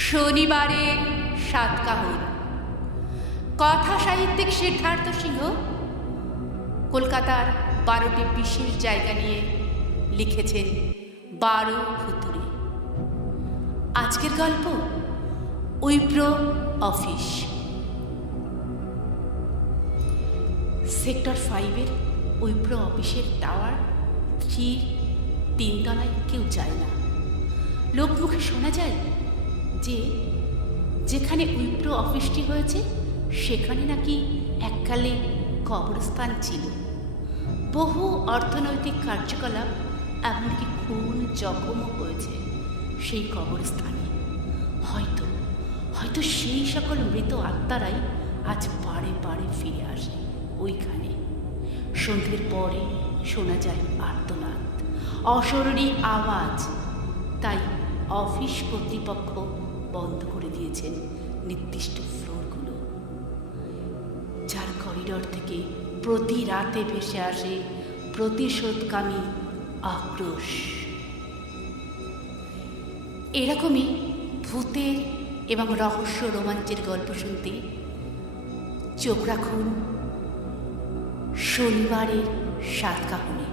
শনিবারের সাতকাহন। কথা সাহিত্যিক সিদ্ধার্থ সিংহ কলকাতার 12টি বিশেষ জায়গা নিয়ে লিখেছেন 12 ভুতুড়ে। আজকের গল্প উইপ্রো অফিস। সেক্টর 5-এর উইপ্রো অফিসের টাওয়ার 3 তলায় কেউ যায় না। লোকমুখে শোনা যায় যে যেখানে উইপ্রো অফিসটি হয়েছে সেখানে নাকি এককালে কবরস্থান ছিল। বহু অর্থনৈতিক কার্যকলাপ এমনকি খুন জখমও হয়েছে সেই কবরস্থানে। হয়তো সেই সকল মৃত আত্মারাই আজ বারে বারে ফিরে আসে ওইখানে। সন্ধ্যের পরে শোনা যায় আর্তনাদ, অশরীরী আওয়াজ। তাই অফিস কর্তৃপক্ষ বন্ধ করে দিয়েছেন নির্দিষ্ট ফ্লোরগুলো, যার করিডর থেকে প্রতি রাতে ভেসে আসে প্রতিশোধকামী আক্রোশ। এরকমই ভূতের এবং রহস্য রোমাঞ্চের গল্প শুনতে চোখ রাখুন শনিবারের সাতকাহনে।